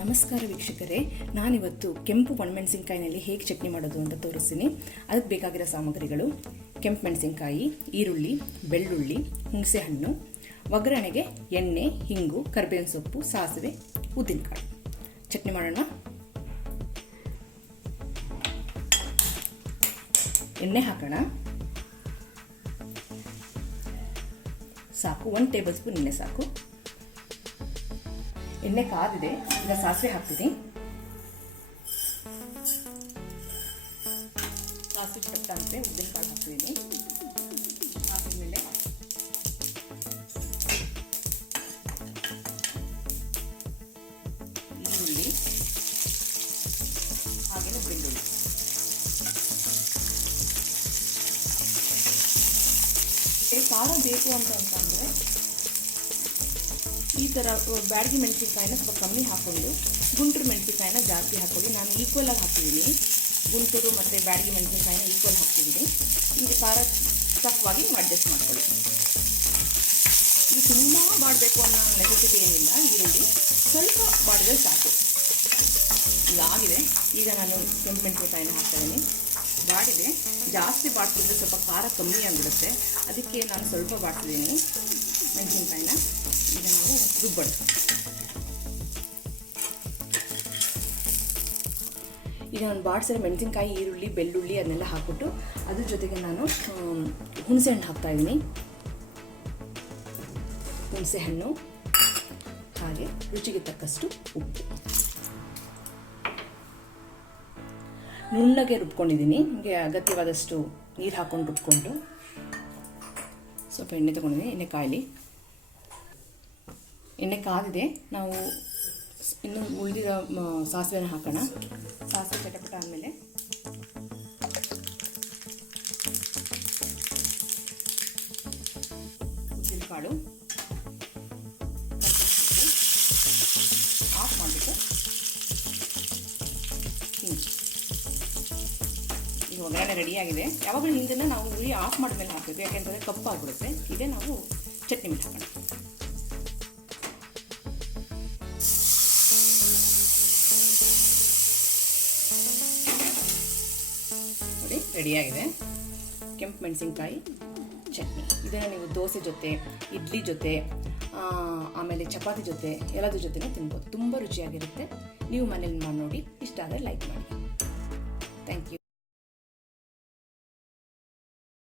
ನಮಸ್ಕಾರ ವೀಕ್ಷಕರೇ, ನಾನಿವತ್ತು ಕೆಂಪು ಒಣಮೆಣಸಿನಕಾಯಿನಲ್ಲಿ ಹೇಗೆ ಚಟ್ನಿ ಮಾಡೋದು ಅಂತ ತೋರಿಸ್ತೀನಿ. ಅದಕ್ಕೆ ಬೇಕಾಗಿರೋ ಸಾಮಗ್ರಿಗಳು: ಕೆಂಪು ಮೆಣಸಿನಕಾಯಿ, ಈರುಳ್ಳಿ, ಬೆಳ್ಳುಳ್ಳಿ, ಹುಣಸೆಹಣ್ಣು, ಒಗ್ಗರಣೆಗೆ ಎಣ್ಣೆ, ಹಿಂಗು, ಕರಿಬೇವಿನ ಸೊಪ್ಪು, ಸಾಸಿವೆ, ಉದ್ದಿನಕಾಳು. ಚಟ್ನಿ ಮಾಡೋಣ. ಎಣ್ಣೆ ಹಾಕೋಣ. ಸಾಕು, 1 ಟೇಬಲ್ ಸ್ಪೂನ್ ಎಣ್ಣೆ ಸಾಕು. ಎಣ್ಣೆ ಕಾದಿದೆ, ಈಗ ಸಾಸಿವೆ ಹಾಕ್ತೀನಿ. ಸಾಸಿವೆ ಚಟ್ಟಾಗುತ್ತೆ, ಉದ್ದಿನಕಾಳು ಹಾಕ್ತೀನಿ. ಹಾಕಿದ್ಮೇಲೆ ಈರುಳ್ಳಿ, ಹಾಗೆಯೇ ಬೆಳ್ಳುಳ್ಳಿ. ಖಾರ ಬೇಕು ಅಂತಂದರೆ ಈ ಥರ ಬ್ಯಾಡಗಿ ಮೆಣಸಿನಕಾಯಿನ ಸ್ವಲ್ಪ ಕಮ್ಮಿ ಹಾಕ್ಕೊಂಡು ಗುಂಟೂರು ಮೆಣಸಿನಕಾಯಿನ ಜಾಸ್ತಿ ಹಾಕ್ಕೊಳ್ಳಿ. ನಾನು ಈಕ್ವಲ್ ಆಗಿ ಹಾಕ್ತಿದ್ದೀನಿ. ಗುಂಟೂರು ಮತ್ತು ಬ್ಯಾಡಗಿ ಮೆಣಸಿನಕಾಯಿನ ಈಕ್ವಲ್ ಹಾಕ್ತಿದ್ದೀನಿ. ಈಗ ಖಾರ ತಕ್ಕವಾಗಿ ನೀವು ಅಡ್ಜಸ್ಟ್ ಮಾಡ್ಕೊಳ್ಳಿ. ಇದು ತುಂಬ ಮಾಡಬೇಕು ಅನ್ನೋ ನೆಸೆಸಿಟಿ ಏನಿಲ್ಲ. ಈರುಳ್ಳಿ ಸ್ವಲ್ಪ ಮಾಡಿದ್ರೆ ಸಾಕು. ಇದಾಗಿದೆ. ಈಗ ನಾನು ಕೆಂಪು ಮೆಣಸಿನಕಾಯಿನ ಹಾಕ್ತಾಯಿದ್ದೀನಿ. ಬಾಡಿದೆ, ಜಾಸ್ತಿ ಬಾಡಿಸಿದ್ರೆ ಸ್ವಲ್ಪ ಖಾರ ಕಮ್ಮಿ ಆಗಿಬಿಡುತ್ತೆ. ಅದಕ್ಕೆ ನಾನು ಸ್ವಲ್ಪ ಬಾಡ್ತಿದ್ದೀನಿ ಮೆಣಸಿನಕಾಯಿನ. ಈಗ ನಾವು ರುಬ್ಬೋಣ. ಈಗ ನಾನು ಬಾಡಿಸಿರೋ ಮೆಣಸಿನಕಾಯಿ, ಈರುಳ್ಳಿ, ಬೆಳ್ಳುಳ್ಳಿ ಅದನ್ನೆಲ್ಲ ಹಾಕ್ಬಿಟ್ಟು ಅದ್ರ ಜೊತೆಗೆ ನಾನು ಹುಣಸೆಹಣ್ಣು ಹಾಕ್ತಾಯಿದ್ದೀನಿ. ಹುಣಸೆಹಣ್ಣು, ಹಾಗೆ ರುಚಿಗೆ ತಕ್ಕಷ್ಟು ಉಪ್ಪು. ನುಣ್ಣಗೆ ರುಬ್ಕೊಂಡಿದ್ದೀನಿ. ನಿಮಗೆ ಅಗತ್ಯವಾದಷ್ಟು ನೀರು ಹಾಕ್ಕೊಂಡು ರುಬ್ಕೊಂಡು ಸ್ವಲ್ಪ ಎಣ್ಣೆ ತೊಗೊಂಡಿದ್ದೀನಿ. ಎಣ್ಣೆ ಕಾಯಲಿ. ಎಣ್ಣೆ ಕಾದಿದೆ. ನಾವು ಇನ್ನು ಉಳಿದಿರೋ ಸಾಸಿವೆನ ಹಾಕೋಣ. ಸಾಸಿವೆ ಚಟಪಟ ಆದಮೇಲೆ ಉದ್ದಿನಕಾಳು, ಆಫ್ ಮಾಡಿಬಿಟ್ಟು ಹಿಂಗೆ. ಈಗ ಒಗ್ಗರಣೆ ರೆಡಿಯಾಗಿದೆ. ಯಾವಾಗಲೂ ಹಿಂದನ್ನು ನಾವು ಉಳಿ ಆಫ್ ಮಾಡಿದ್ಮೇಲೆ ಹಾಕಬೇಕು, ಯಾಕೆಂತಂದರೆ ಕಪ್ಪಾಗ್ಬಿಡುತ್ತೆ. ಇದೇ ನಾವು ಚಟ್ನಿ ಮಿಟ್ ಹಾಕೋಣ. ನೋಡಿ, ರೆಡಿಯಾಗಿದೆ ಕೆಂಪು ಮೆಣಸಿನಕಾಯಿ ಚಟ್ನಿ. ಇದನ್ನು ನೀವು ದೋಸೆ ಜೊತೆ, ಇಡ್ಲಿ ಜೊತೆ, ಆಮೇಲೆ ಚಪಾತಿ ಜೊತೆ ಎಲ್ಲದ್ರ ಜೊತೆನೂ ತಿನ್ಬೋದು. ತುಂಬ ರುಚಿಯಾಗಿರುತ್ತೆ. ನೀವು ಮನೇಲಿ ಮಾಡಿ ನೋಡಿ. ಇಷ್ಟ ಆದರೆ ಲೈಕ್ ಮಾಡಿ. Thank you.